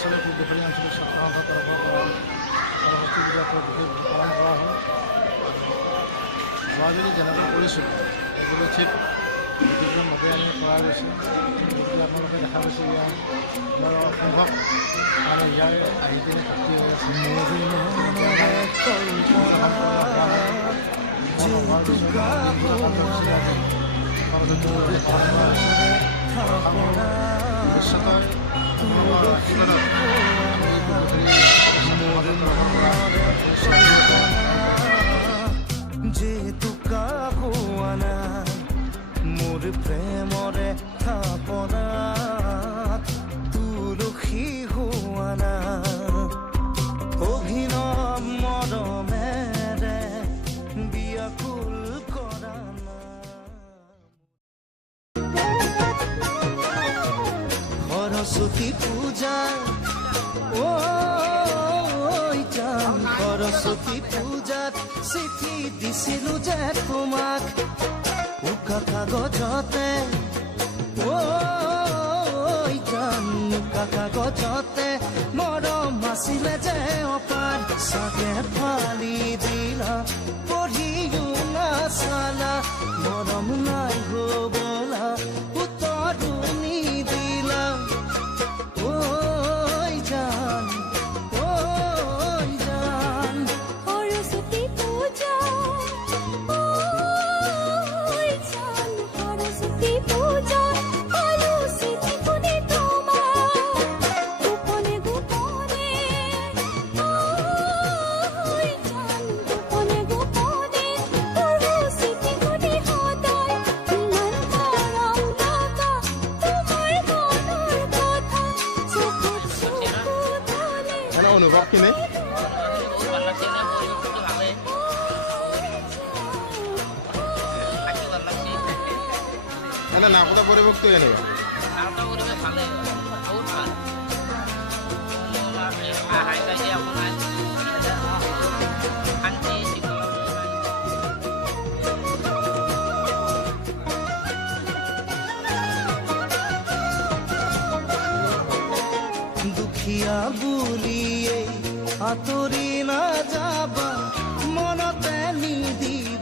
অঞ্চলত দুপৰীয়া আঞ্চলিক ছাত্ৰ সংঘৰ তৰফৰ পৰা সৰস্বতী পূজাটো বিশেষ পালন কৰা হয়। যোৱাজনী যেনেকৈ কৰিছোঁ এইবুলি ঠিক বিশেষভাৱে আমি কৰা গৈছে। গতিকে আপোনালোকে দেখা পাইছে ইয়াৰ বৰ অসম্ভৱ মানে ইয়াৰ আহি কিনে ভৰ্তি হৈ আছে। মোৰ প্ৰেমৰে থাপনাত তুলসী হোৱা না অভিনৱ মৰমেৰে বিয়াকুল কৰা না সৰস্বতী পূজা সৰস্বতী পূজাত চিঠি দিছিলোঁ যে তোমাক উকা কাগজতে উকা কাগজতে মৰম আছিলে যে অপাৰ চাগে ফালি দিলা পঢ়িও নাচালা মৰম নাই হ'বলা উত্তৰো নিদিলা সৰস্বতী পূজা সৰস্বতী পূজা পালো চিঠি শুনি তোমাৰ গোপনে গোপনে গোপনে গোপনে পঢ়ো চিঠি শুনি সদায় ইমান মৰম লগা তোমাৰ মনৰ কথা চকুত চকু ঢালে অনুভৱখিনি এনে নাকোটা পৰিৱেশটো এনেকুৱা দুখীয়া বুলিয়ে আঁতৰি নাযাবা মনতে নিদিবা